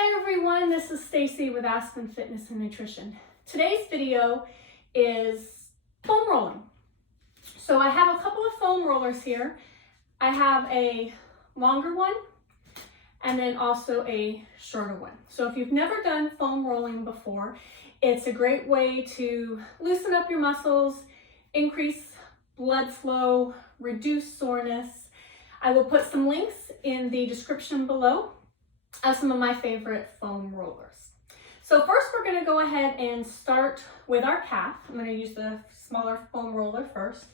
Hey everyone, this is Stacie with Aspen Fitness and Nutrition. Today's video is foam rolling. So I have a couple of foam rollers here. I have a longer one and then also a shorter one. So if you've never done foam rolling before, it's a great way to loosen up your muscles, increase blood flow, reduce soreness. I will put some links in the description below of some of my favorite foam rollers. So first we're going to go ahead and start with our calf. I'm going to use the smaller foam roller first.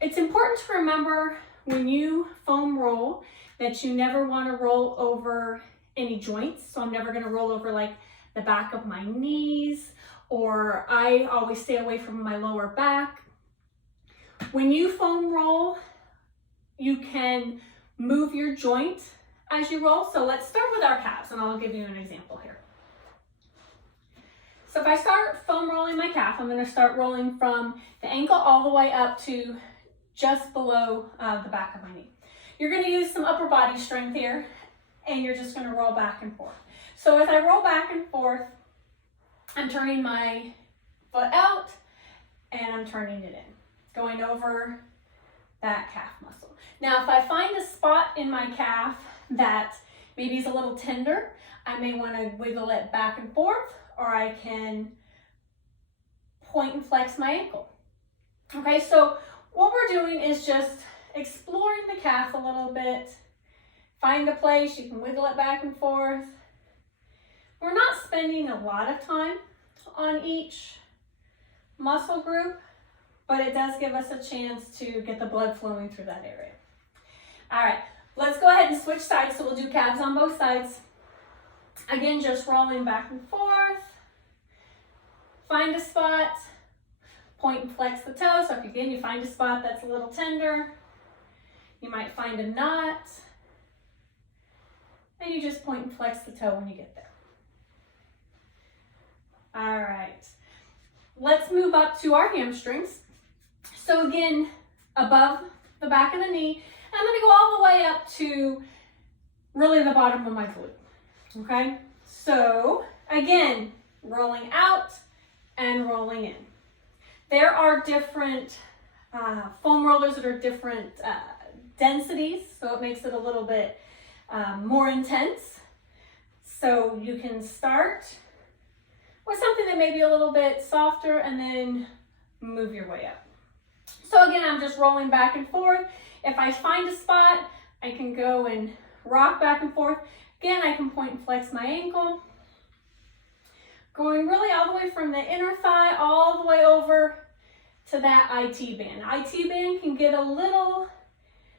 It's important to remember when you foam roll that you never want to roll over any joints. So I'm never going to roll over like the back of my knees, or I always stay away from my lower back. When you foam roll, you can move your joint as you roll. So let's start with our calves and I'll give you an example here. So if I start foam rolling my calf, I'm going to start rolling from the ankle all the way up to just below the back of my knee. You're going to use some upper body strength here and you're just going to roll back and forth. So as I roll back and forth, I'm turning my foot out and I'm turning it in, going over that calf muscle. Now, if I find a spot in my calf that maybe is a little tender, I may want to wiggle it back and forth, or I can point and flex my ankle. Okay, so what we're doing is just exploring the calf a little bit. Find a place, you can wiggle it back and forth. We're not spending a lot of time on each muscle group, but it does give us a chance to get the blood flowing through that area. All right, let's go ahead and switch sides. So we'll do calves on both sides. Again, just rolling back and forth. Find a spot, point and flex the toe. So if again, you find a spot that's a little tender, you might find a knot, and you just point and flex the toe when you get there. All right, let's move up to our hamstrings. So again, above the back of the knee, I'm going to go all the way up to really the bottom of my glute. Okay, so again, rolling out and rolling in. There are different foam rollers that are different densities, so it makes it a little bit more intense. So you can start with something that may be a little bit softer and then move your way up. So again, I'm just rolling back and forth. If I find a spot, I can go and rock back and forth. Again, I can point and flex my ankle. Going really all the way from the inner thigh all the way over to that IT band. IT band can get a little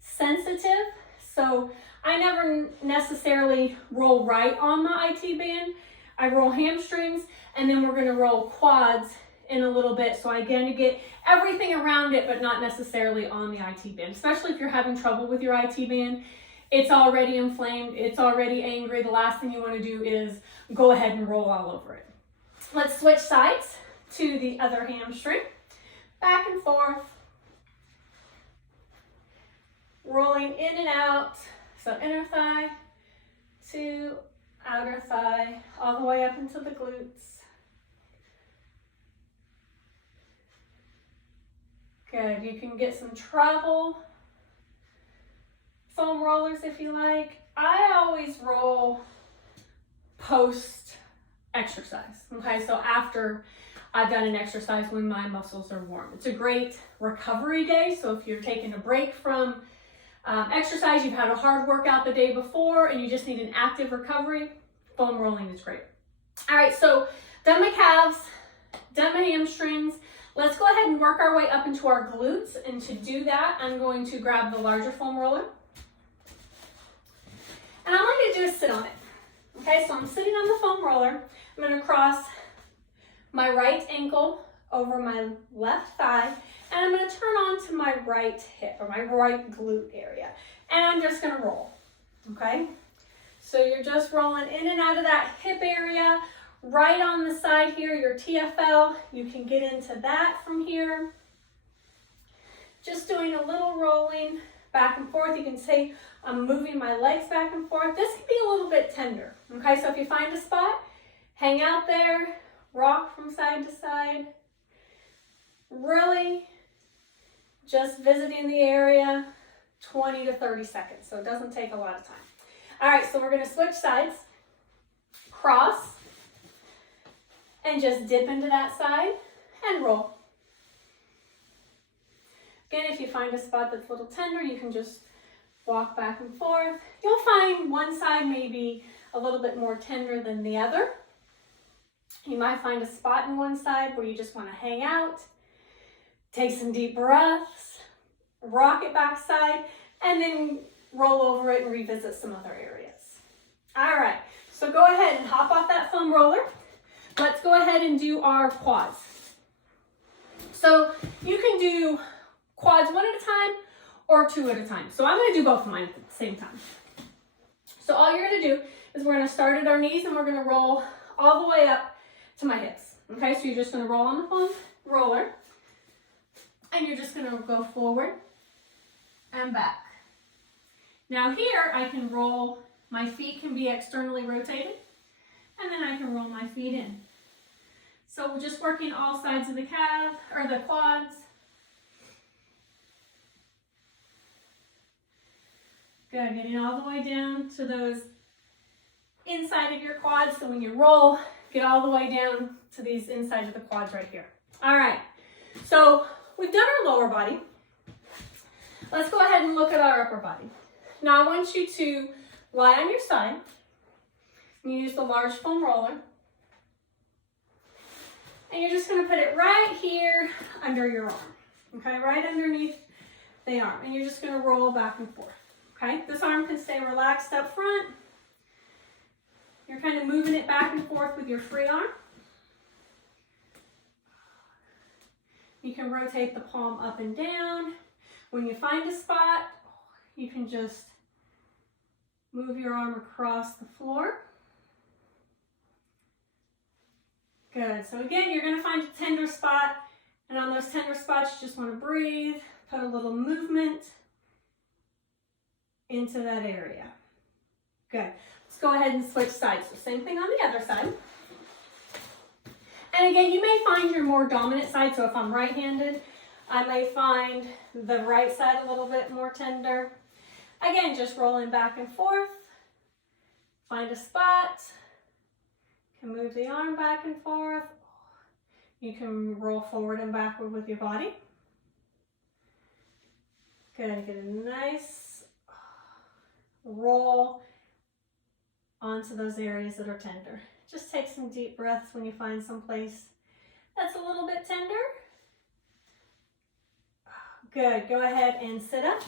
sensitive, so I never necessarily roll right on the IT band. I roll hamstrings, and then we're going to roll quads in a little bit, so I again get everything around it but not necessarily on the IT band, especially if you're having trouble with your IT band. It's already inflamed, it's already angry. The last thing you want to do is go ahead and roll all over it. Let's switch sides to the other hamstring. Back and forth, rolling in and out. So inner thigh to outer thigh, all the way up into the glutes. Good, you can get some travel foam rollers if you like. I always roll post exercise, okay? So after I've done an exercise when my muscles are warm. It's a great recovery day. So if you're taking a break from exercise, you've had a hard workout the day before and you just need an active recovery, foam rolling is great. All right, so done my calves, done my hamstrings. Let's go ahead and work our way up into our glutes. And to do that, I'm going to grab the larger foam roller. And all I'm going to do is sit on it. Okay, so I'm sitting on the foam roller. I'm going to cross my right ankle over my left thigh. And I'm going to turn on to my right hip or my right glute area. And I'm just going to roll. Okay, so you're just rolling in and out of that hip area. Right on the side here, your TFL, you can get into that from here. Just doing a little rolling back and forth. You can see I'm moving my legs back and forth. This can be a little bit tender, okay? So if you find a spot, hang out there, rock from side to side. Really just visiting the area, 20 to 30 seconds. So it doesn't take a lot of time. All right, so we're gonna switch sides, cross, and just dip into that side and roll. Again, if you find a spot that's a little tender, you can just walk back and forth. You'll find one side may be a little bit more tender than the other. You might find a spot in one side where you just want to hang out, take some deep breaths, rock it backside, and then roll over it and revisit some other areas. All right, so go ahead and hop off that foam roller. Let's go ahead and do our quads. So you can do quads one at a time or two at a time. So I'm going to do both of mine at the same time. So all you're going to do is we're going to start at our knees and we're going to roll all the way up to my hips. Okay, so you're just going to roll on the foam roller and you're just going to go forward and back. Now here I can roll, my feet can be externally rotated and then I can roll my feet in. So we're just working all sides of the calf or the quads. Good, getting all the way down to those inside of your quads. So when you roll, get all the way down to these inside of the quads right here. All right, so we've done our lower body. Let's go ahead and look at our upper body. Now I want you to lie on your side. You use the large foam roller. And you're just gonna put it right here under your arm. Okay, right underneath the arm. And you're just gonna roll back and forth. Okay, this arm can stay relaxed up front. You're kind of moving it back and forth with your free arm. You can rotate the palm up and down. When you find a spot, you can just move your arm across the floor. Good, so again, you're gonna find a tender spot, and on those tender spots, you just wanna breathe, put a little movement into that area. Good. Let's go ahead and switch sides. So same thing on the other side. And again, you may find your more dominant side. So if I'm right-handed, I may find the right side a little bit more tender. Again, just rolling back and forth. Find a spot. You can move the arm back and forth. You can roll forward and backward with your body. Good. Get a nice roll onto those areas that are tender. Just take some deep breaths when you find some place that's a little bit tender. Good, go ahead and sit up.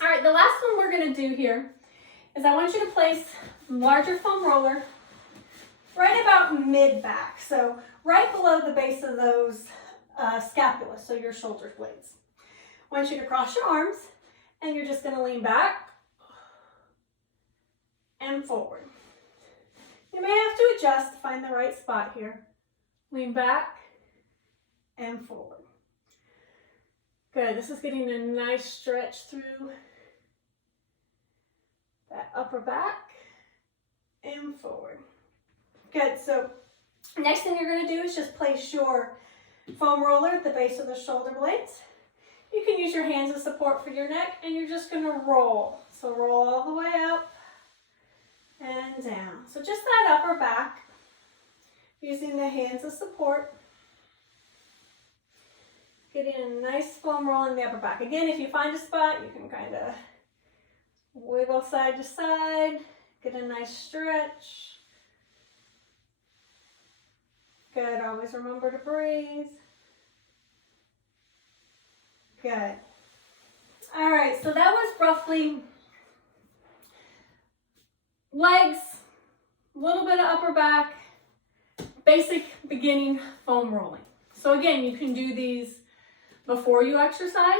All right, the last one we're gonna do here is I want you to place larger foam roller right about mid-back. So right below the base of those scapula, so your shoulder blades. I want you to cross your arms and you're just gonna lean back and forward. You may have to adjust to find the right spot here. Lean back and forward. Good, this is getting a nice stretch through that upper back and forward. Good, so next thing you're gonna do is just place your foam roller at the base of the shoulder blades. You can use your hands as support for your neck and you're just gonna roll. So roll all the way up and down. So just that upper back, using the hands as support. Getting a nice foam roll in the upper back. Again, if you find a spot, you can kind of wiggle side to side, get a nice stretch. Good, always remember to breathe. Good. All right, so that was roughly legs, a little bit of upper back, basic beginning foam rolling. So again, you can do these before you exercise,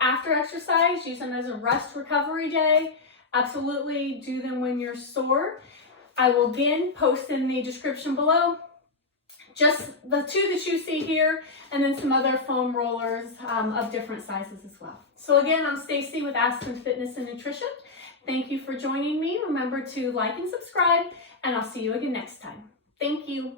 after exercise, use them as a rest recovery day. Absolutely do them when you're sore. I will again post in the description below Just the two that you see here, and then some other foam rollers of different sizes as well. So again, I'm Stacie with Aspen Fitness and Nutrition. Thank you for joining me. Remember to like and subscribe, and I'll see you again next time. Thank you.